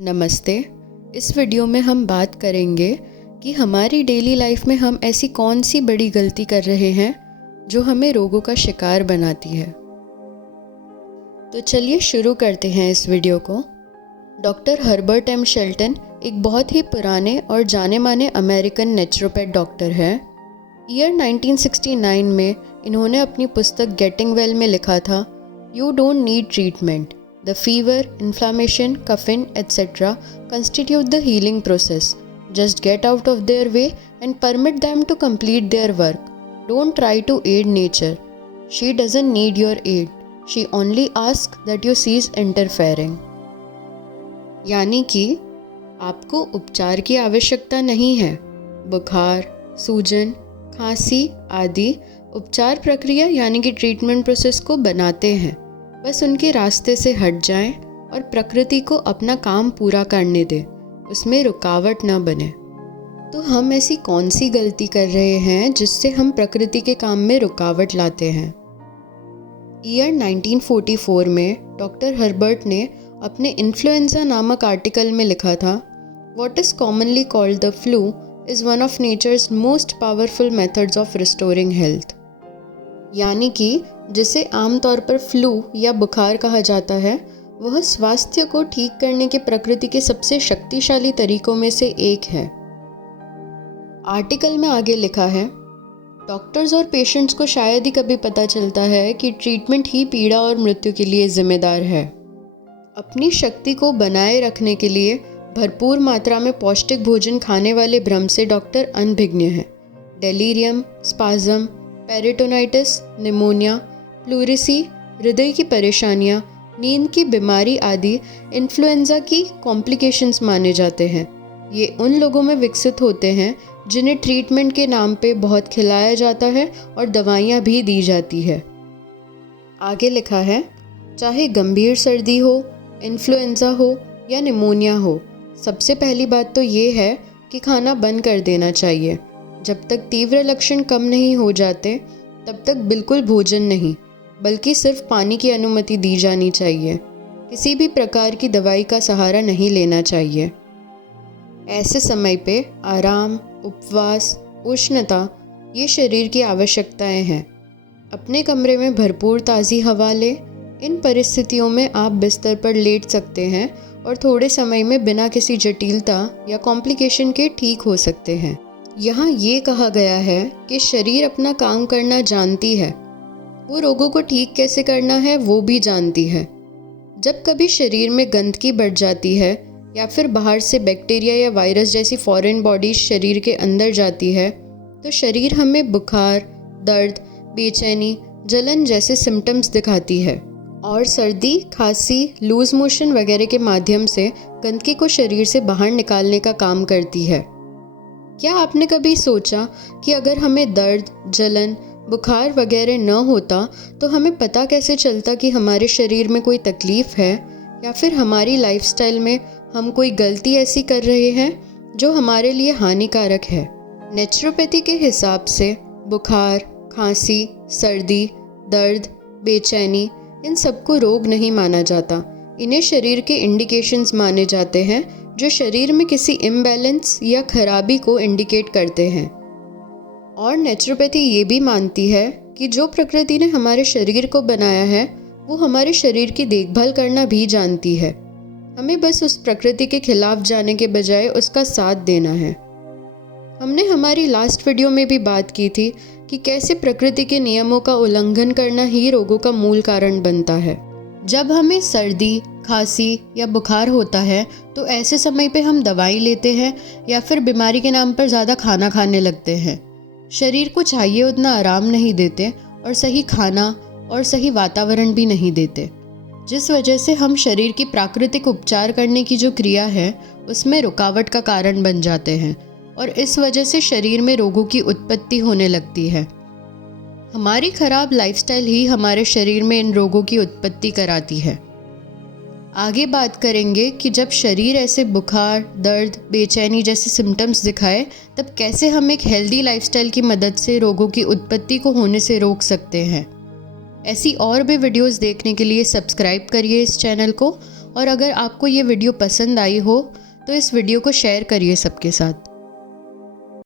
नमस्ते। इस वीडियो में हम बात करेंगे कि हमारी डेली लाइफ में हम ऐसी कौन सी बड़ी गलती कर रहे हैं जो हमें रोगों का शिकार बनाती है। तो चलिए शुरू करते हैं इस वीडियो को। डॉक्टर हर्बर्ट एम शेल्टन एक बहुत ही पुराने और जाने माने अमेरिकन नेचुरोपैथ डॉक्टर हैं। ईयर 1969 में इन्होंने अपनी पुस्तक गेटिंग वेल में लिखा था, you don't need treatment, The fever, inflammation, coughing, etc. constitute the healing process. Just get out of their way and permit them to complete their work. Don't try to aid nature. She doesn't need your aid. She only asks that you cease interfering. यानी कि आपको उपचार की आवश्यकता नहीं है। बुखार, सूजन, खांसी आदि उपचार प्रक्रिया यानी कि ट्रीटमेंट प्रोसेस को बनाते हैं। बस उनके रास्ते से हट जाएं और प्रकृति को अपना काम पूरा करने दें, उसमें रुकावट न बने। तो हम ऐसी कौन सी गलती कर रहे हैं जिससे हम प्रकृति के काम में रुकावट लाते हैं। ईयर 1944 में डॉक्टर हर्बर्ट ने अपने इन्फ्लुएंजा नामक आर्टिकल में लिखा था, what is commonly called the flu is one of nature's most powerful methods of restoring health. यानी कि जिसे आमतौर पर फ्लू या बुखार कहा जाता है, वह स्वास्थ्य को ठीक करने के प्रकृति के सबसे शक्तिशाली तरीकों में से एक है। आर्टिकल में आगे लिखा है, डॉक्टर्स और पेशेंट्स को शायद ही कभी पता चलता है कि ट्रीटमेंट ही पीड़ा और मृत्यु के लिए जिम्मेदार है। अपनी शक्ति को बनाए रखने के लिए भरपूर मात्रा में पौष्टिक भोजन खाने वाले भ्रम से डॉक्टर अनभिज्ञ हैं। Delirium, spasm, peritonitis, pneumonia, pleurisy, हृदय की परेशानियां, नींद की बीमारी आदि इन्फ्लुएंजा की कॉम्प्लिकेशंस माने जाते हैं। ये उन लोगों में विकसित होते हैं जिन्हें ट्रीटमेंट के नाम पे बहुत खिलाया जाता है और दवाइयाँ भी दी जाती है। आगे लिखा है, चाहे गंभीर सर्दी हो, इन्फ्लुएंजा हो या निमोनिया हो, सबसे पहली बात तो ये है कि खाना बंद कर देना चाहिए। जब तक तीव्र लक्षण कम नहीं हो जाते तब तक बिल्कुल भोजन नहीं, बल्कि सिर्फ पानी की अनुमति दी जानी चाहिए। किसी भी प्रकार की दवाई का सहारा नहीं लेना चाहिए। ऐसे समय पे आराम, उपवास, उष्णता ये शरीर की आवश्यकताएं हैं। अपने कमरे में भरपूर ताज़ी हवा लें। इन परिस्थितियों में आप बिस्तर पर लेट सकते हैं और थोड़े समय में बिना किसी जटिलता या कॉम्प्लिकेशन के ठीक हो सकते हैं। यहाँ ये कहा गया है कि शरीर अपना काम करना जानती है, वो रोगों को ठीक कैसे करना है वो भी जानती है। जब कभी शरीर में गंदगी बढ़ जाती है या फिर बाहर से बैक्टीरिया या वायरस जैसी फॉरेन बॉडीज शरीर के अंदर जाती है, तो शरीर हमें बुखार, दर्द, बेचैनी, जलन जैसे सिम्टम्स दिखाती है और सर्दी, खांसी, लूज मोशन वगैरह के माध्यम से गंदगी को शरीर से बाहर निकालने का काम करती है। क्या आपने कभी सोचा कि अगर हमें दर्द, जलन, बुखार वगैरह न होता तो हमें पता कैसे चलता कि हमारे शरीर में कोई तकलीफ़ है या फिर हमारी लाइफस्टाइल में हम कोई गलती ऐसी कर रहे हैं जो हमारे लिए हानिकारक है। नेचुरोपैथी के हिसाब से बुखार, खांसी, सर्दी, दर्द, बेचैनी इन सबको रोग नहीं माना जाता। इन्हें शरीर के इंडिकेशंस माने जाते हैं जो शरीर में किसी इम्बैलेंस या खराबी को इंडिकेट करते हैं। और नेचुरोपैथी ये भी मानती है कि जो प्रकृति ने हमारे शरीर को बनाया है वो हमारे शरीर की देखभाल करना भी जानती है। हमें बस उस प्रकृति के खिलाफ जाने के बजाय उसका साथ देना है। हमने हमारी लास्ट वीडियो में भी बात की थी कि कैसे प्रकृति के नियमों का उल्लंघन करना ही रोगों का मूल कारण बनता है। जब हमें सर्दी, खांसी या बुखार होता है तो ऐसे समय पे हम दवाई लेते हैं या फिर बीमारी के नाम पर ज़्यादा खाना खाने लगते हैं। शरीर को चाहिए उतना आराम नहीं देते और सही खाना और सही वातावरण भी नहीं देते, जिस वजह से हम शरीर की प्राकृतिक उपचार करने की जो क्रिया है उसमें रुकावट का कारण बन जाते हैं और इस वजह से शरीर में रोगों की उत्पत्ति होने लगती है। हमारी खराब लाइफस्टाइल ही हमारे शरीर में इन रोगों की उत्पत्ति कराती है। आगे बात करेंगे कि जब शरीर ऐसे बुखार, दर्द, बेचैनी जैसे सिम्टम्स दिखाए तब कैसे हम एक हेल्दी लाइफस्टाइल की मदद से रोगों की उत्पत्ति को होने से रोक सकते हैं। ऐसी और भी वीडियोस देखने के लिए सब्सक्राइब करिए इस चैनल को और अगर आपको ये वीडियो पसंद आई हो तो इस वीडियो को शेयर करिए सबके साथ।